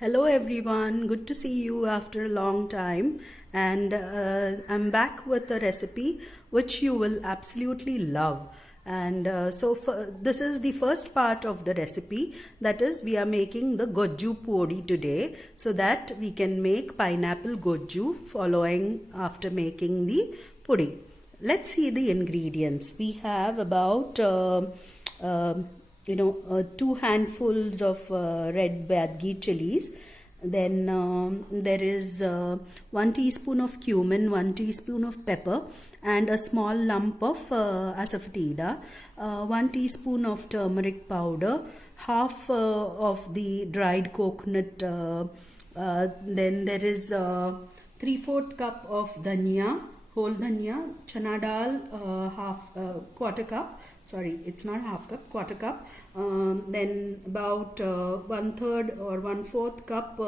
Hello everyone, good to see you after a long time, and I'm back with a recipe which you will absolutely love. And this is the first part of the recipe, that is we are making the Gojju Pudi today, so that we can make pineapple Gojju following after making the pudi. Let's see the ingredients. We have about two handfuls of red badgi chilies. Then there is 1 teaspoon of cumin, 1 teaspoon of pepper, and a small lump of asafoetida, 1 teaspoon of turmeric powder, half of the dried coconut. Then there is 3/4 cup of dhania, whole dhania, chana dal, quarter cup, sorry, it's not half cup, quarter cup. Then about 1/3 or 1/4 cup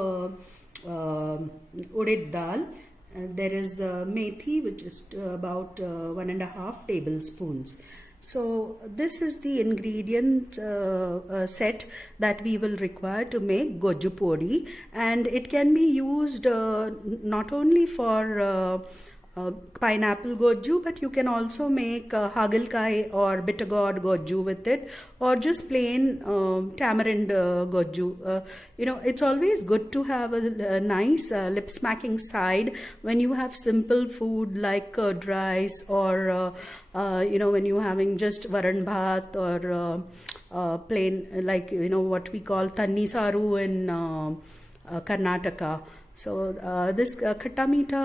urad dal. There is methi, which is about 1.5 tablespoons. So this is the ingredient set that we will require to make Gojju Pudi, and it can be used not only for pineapple Gojju, but you can also make hagalkai or bitter gourd Gojju with it, or just plain tamarind Gojju. It's always good to have a nice lip smacking side when you have simple food like curd rice, or when you're having just varan bhat, or plain, like what we call tanni saru in Karnataka. So this khatta meetha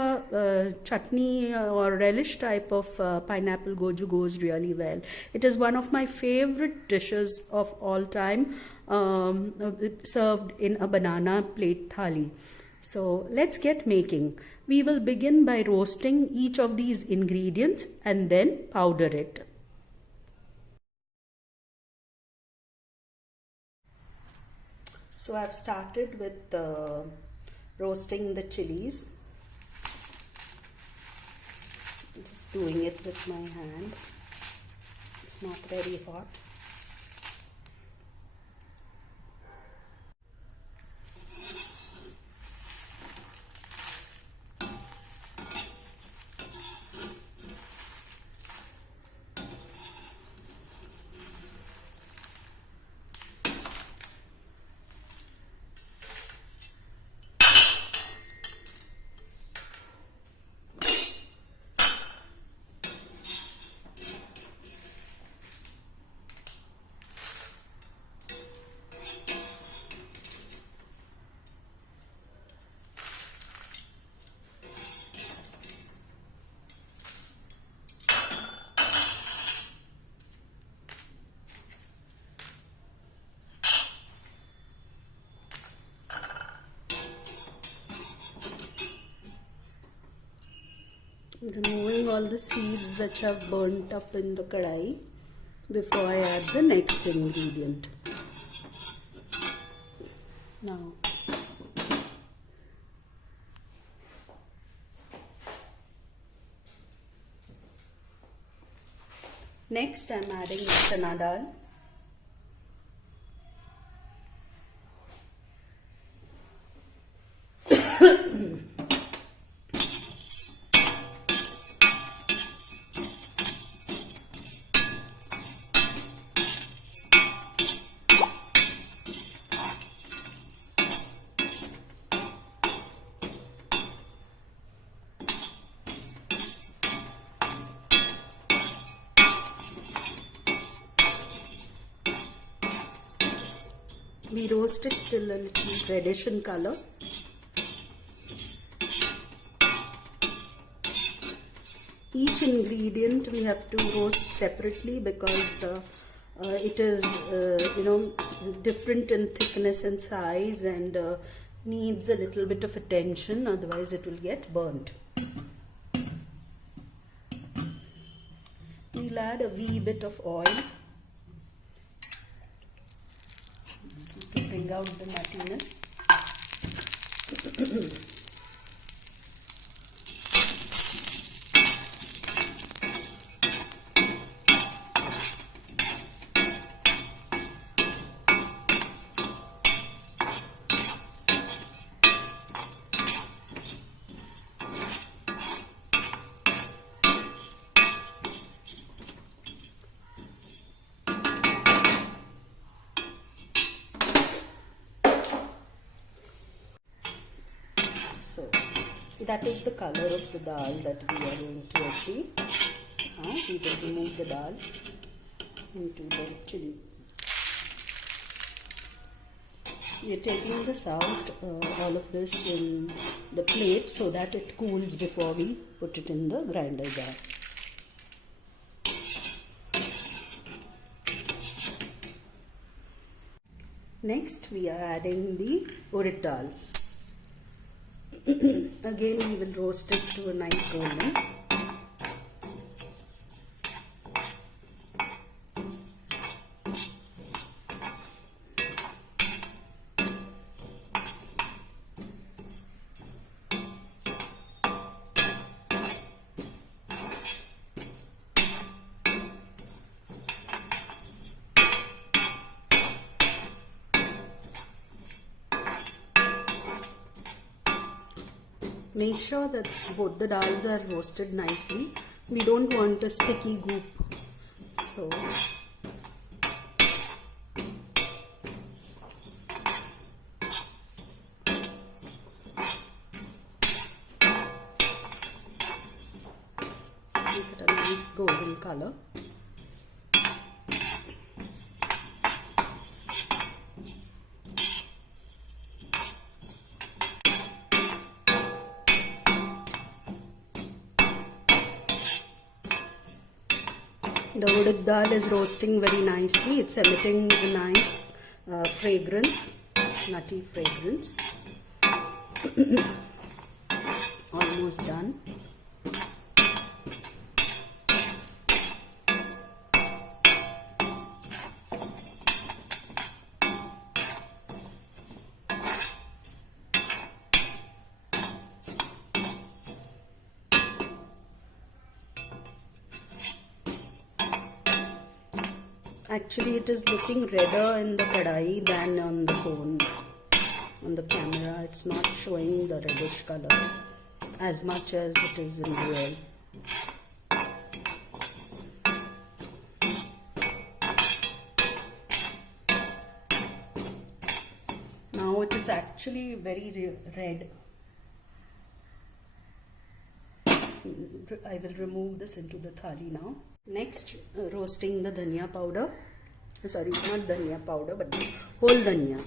chutney or relish type of pineapple Gojju goes really well. It is one of my favorite dishes of all time, served in a banana plate thali. So let's get making. We will begin by roasting each of these ingredients and then powder it. So I've started with roasting the chilies. Just doing it with my hand. It's not very hot. Removing all the seeds which have burnt up in the kadai before I add the next ingredient. Now, next I'm adding chana dal. We roast it till a little reddish in color. Each ingredient we have to roast separately because it is different in thickness and size, and needs a little bit of attention, otherwise it will get burnt. We'll add a wee bit of oil to bring out the nuttiness. That is the color of the dal that we are going to achieve. We will remove the dal into the chili. We are taking this out, all of this in the plate so that it cools before we put it in the grinder jar. Next we are adding the urid dal. Again we will roast it to a nice golden. Make sure that both the dals are roasted nicely. We don't want a sticky goop. So make it a nice golden color. The urid dal is roasting very nicely. It's emitting a nice fragrance, nutty fragrance. Almost done. Actually, it is looking redder in the kadai than on the phone. On the camera, it's not showing the reddish color as much as it is in real. Now it is actually very red. I will remove this into the thali now. Next, roasting the dhania powder. Sorry, not dhania powder, but the whole dhania.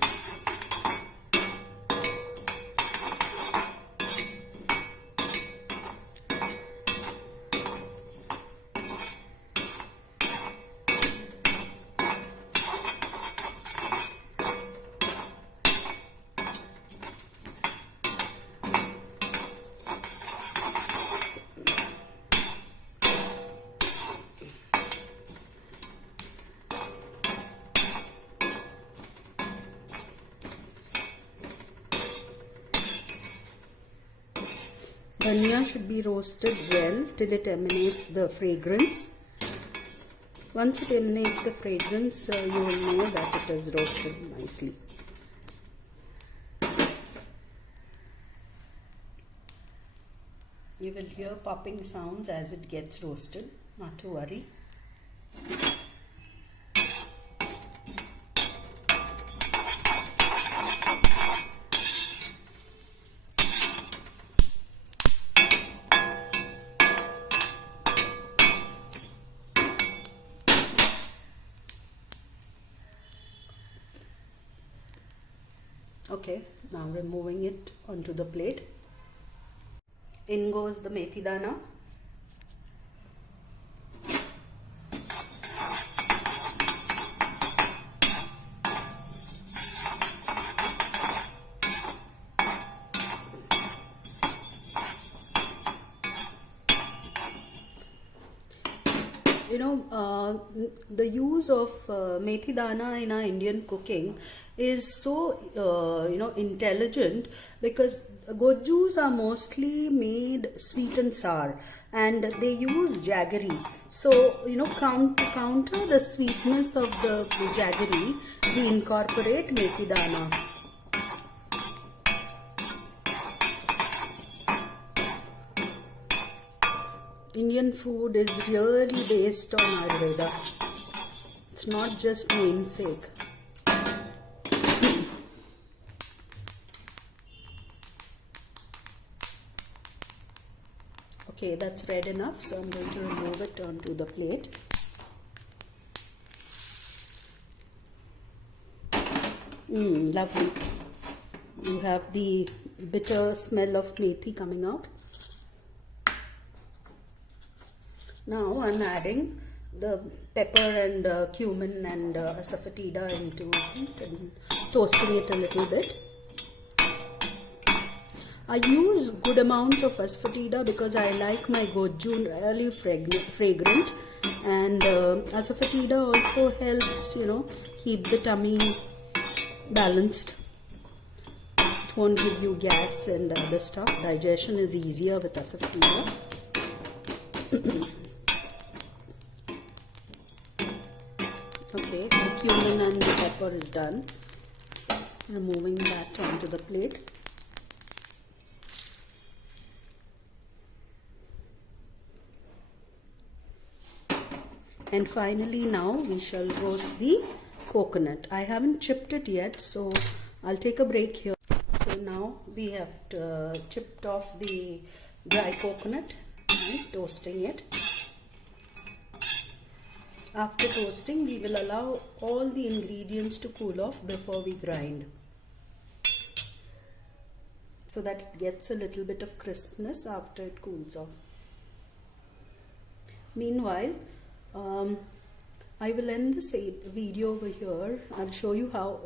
Dhania should be roasted well till it emanates the fragrance. Once it emanates the fragrance, you will know that it is roasted nicely. You will hear popping sounds as it gets roasted, not to worry. Okay, now removing it onto the plate. In goes the methi dana. The use of methi dana in our Indian cooking is so intelligent, because Gojjus are mostly made sweet and sour, and they use jaggery. So to counter the sweetness of the jaggery, we incorporate methi dana. Indian food is really based on Ayurveda. It's not just namesake. Okay, that's red enough, so I'm going to remove it onto the plate. Lovely. You have the bitter smell of methi coming out. Now I'm adding the pepper and cumin and asafoetida into it and toasting it a little bit. I use good amount of asafoetida because I like my Gojju really fragrant, and asafoetida also helps, keep the tummy balanced. It won't give you gas and other stuff. Digestion is easier with asafoetida. Okay, the cumin and the pepper is done. So, removing that onto the plate. And finally, now we shall roast the coconut. I haven't chipped it yet, so I'll take a break here. So now we have chipped off the dry coconut and toasting it. After toasting, we will allow all the ingredients to cool off before we grind, so that it gets a little bit of crispness after it cools off. Meanwhile, I will end this video over here. I'll show you how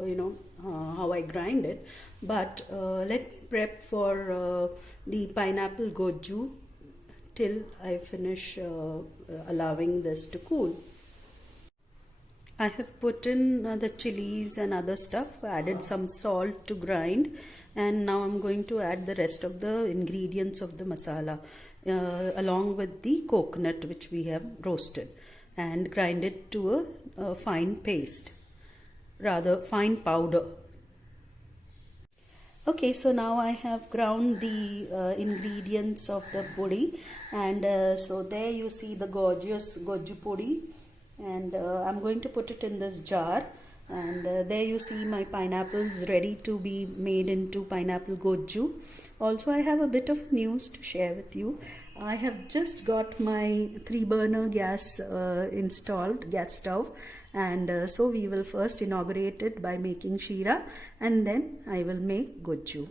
how I grind it, but let me prep for the pineapple Gojju till I finish allowing this to cool. I have put in the chilies and other stuff, added some salt to grind, and now I'm going to add the rest of the ingredients of the masala along with the coconut which we have roasted, and grind it to a fine paste, rather fine powder. Okay, so now I have ground the ingredients of the pudi, and so there you see the gorgeous Gojju pudi, and I'm going to put it in this jar, and there you see my pineapples ready to be made into pineapple Gojju. Also, I have a bit of news to share with you. I have just got my 3-burner gas installed, gas stove, and so we will first inaugurate it by making sheera, and then I will make Gojju.